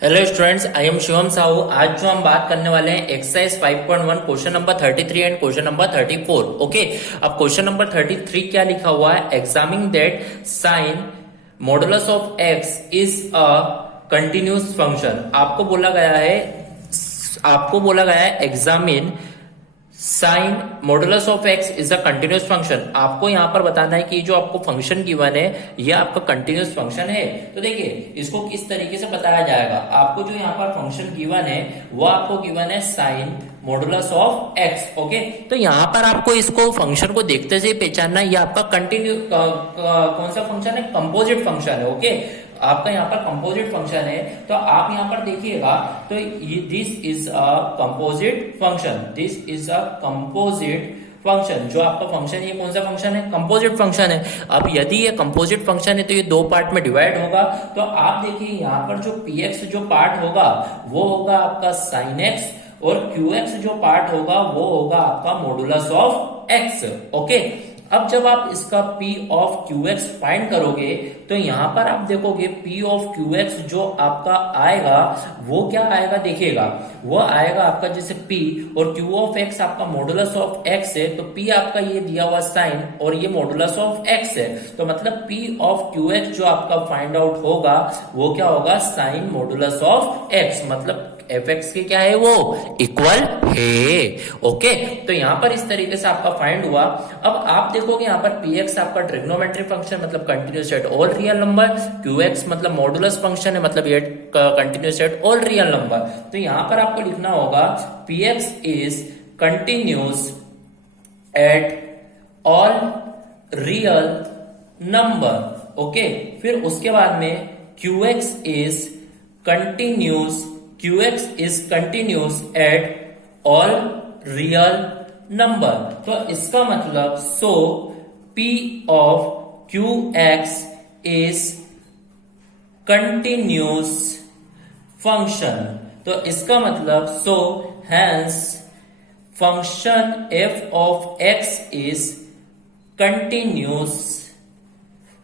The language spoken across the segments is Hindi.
Hello students, I am Shivam Sahu. आज जो हम बात करने वाले हैं exercise 5.1 question number 33 and question number 34। Okay, अब क्वेश्चन नंबर 33 क्या लिखा हुआ है? Examine that sine modulus of x is a continuous function. आपको बोला गया है examine sine modulus of x is a continuous function. आपको यहां पर बताना है कि जो आपको फंक्शन गिवन है ये आपका कंटिन्यूस फंक्शन है। तो देखिए इसको किस तरीके से बताया जाएगा। आपको जो यहाँ पर फंक्शन गिवन है वो आपको गिवन है sine modulus of x. Okay, तो यहाँ पर आपको इसको फंक्शन को देखते से पहचानना ये आपका कंटिन्यू कौन सा फंक्शन है? कंपोजिट फंक्शन है। ओके, आपका यहाँ पर कंपोजिट फंक्शन है। तो आप यहाँ पर देखिएगा तो this is a composite function, this is a composite function. जो आपका फंक्शन ये कौन सा फंक्शन है? कंपोजिट फंक्शन है। अब यदि ये कंपोजिट फंक्शन है तो ये दो पार्ट में डिवाइड होगा। तो आप देखिए यहाँ पर जो px जो पार्ट होगा वो होगा आपका sin x और qx जो पार्ट होगा वो होगा आपका मॉडुलस ऑफ x। ओके, अब जब आप इसका P ऑफ QX फाइंड करोगे तो यहां पर आप देखोगे P ऑफ QX जो आपका आएगा वो क्या आएगा देखिएगा, वो आएगा आपका जैसे P और Q ऑफ X आपका मॉडुलस ऑफ X है। तो P आपका ये दिया हुआ साइन और ये मॉडुलस ऑफ X है। तो मतलब P ऑफ QX जो आपका फाइंड आउट होगा वो क्या होगा? Sine modulus of X। मतलब fx के क्या है? वो इक्वल है। ओके, तो यहां पर इस तरीके से आपका फाइंड हुआ। अब आप देखोगे यहाँ पर px आपका ट्रिग्नोमेट्रिक फंक्शन मतलब continuous at all real number, qx मतलब मॉडुलस फंक्शन है मतलब ये continuous at all real number. तो यहां पर आपको लिखना होगा px is continuous at all real number. Okay, फिर उसके बाद में qx is continuous at all real number। तो इसका मतलब so p of qx is continuous function। तो इसका मतलब so hence function f of x is continuous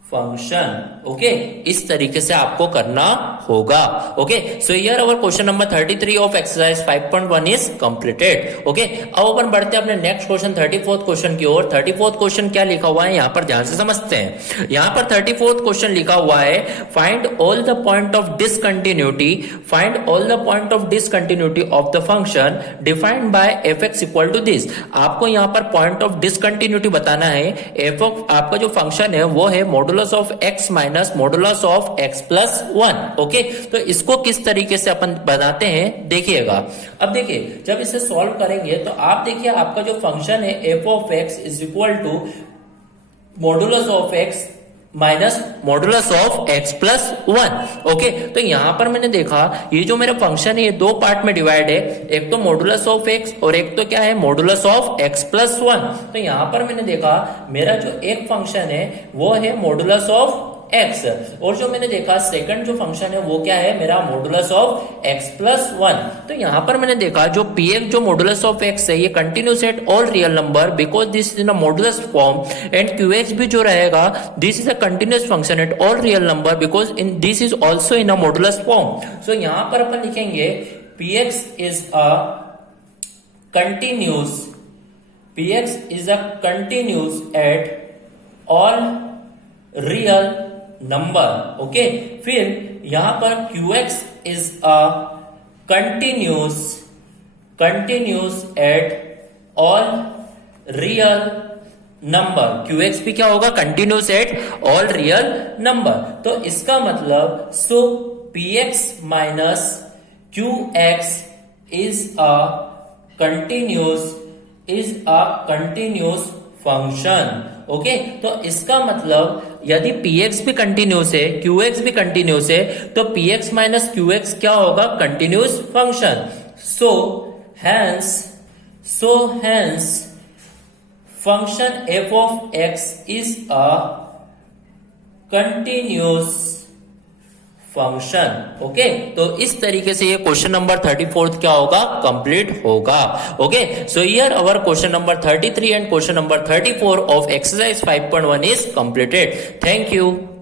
function. Okay, इस तरीके से आपको करना होगा। Okay, so here our question number 33 of exercise 5.1 is completed. Okay, अब अपन बढ़ते हैं अपने नेक्स्ट क्वेश्चन 34th क्वेश्चन की ओर। 34th क्वेश्चन क्या लिखा हुआ है यहाँ पर ध्यान से समझते हैं। यहाँ पर 34th क्वेश्चन लिखा हुआ है find all the point of discontinuity, find all the point of discontinuity of the function defined by f x equal to this. आपको यहाँ पर पॉइंट ऑफ डिसकंटिन्यूटी बताना है। एफ ऑफ आपका जो फंक्शन है वो है modulus of x minus modulus of x plus 1। Okay, तो इसको किस तरीके से अपन बनाते हैं देखिएगा। अब देखिए जब इसे सॉल्व करेंगे तो आप देखिए आपका जो फंक्शन है f of x is equal to modulus of x minus modulus of x plus 1। Okay, तो यहां पर मैंने देखा ये जो मेरा फंक्शन है ये दो पार्ट में डिवाइड है, एक तो मॉडुलस ऑफ x और एक तो क्या है? Modulus of x plus 1। तो यहां पर मैंने देखा मेरा जो एक फंक्शन है वो है मॉडुलस ऑफ x और जो मैंने देखा सेकंड जो फंक्शन है वो क्या है? मेरा मॉडुलस ऑफ x प्लस 1। तो यहां पर मैंने देखा जो px जो मॉडुलस ऑफ x है ये continuous at all real number because this is in a modulus form and qx भी जो रहेगा this is a continuous function at all real number because in this is also in a modulus form. So यहां पर अपन लिखेंगे px is a continuous at all real number. Okay, फिर यहां पर qx is a continuous at all real number. qx भी क्या होगा? Continuous at all real number. तो इसका मतलब सो px minus qx is a continuous function. Okay, तो इसका मतलब यदि px भी कंटिन्यूस है qx भी कंटिन्यूस है तो px माइनस qx क्या होगा? Continuous function. So hence function f of x is a continuous function. Okay, तो इस तरीके से ये क्वेश्चन नंबर 34 क्या होगा? कंप्लीट होगा। Okay, so here our question number 33 and question number 34 of exercise 5.1 is completed. Thank you.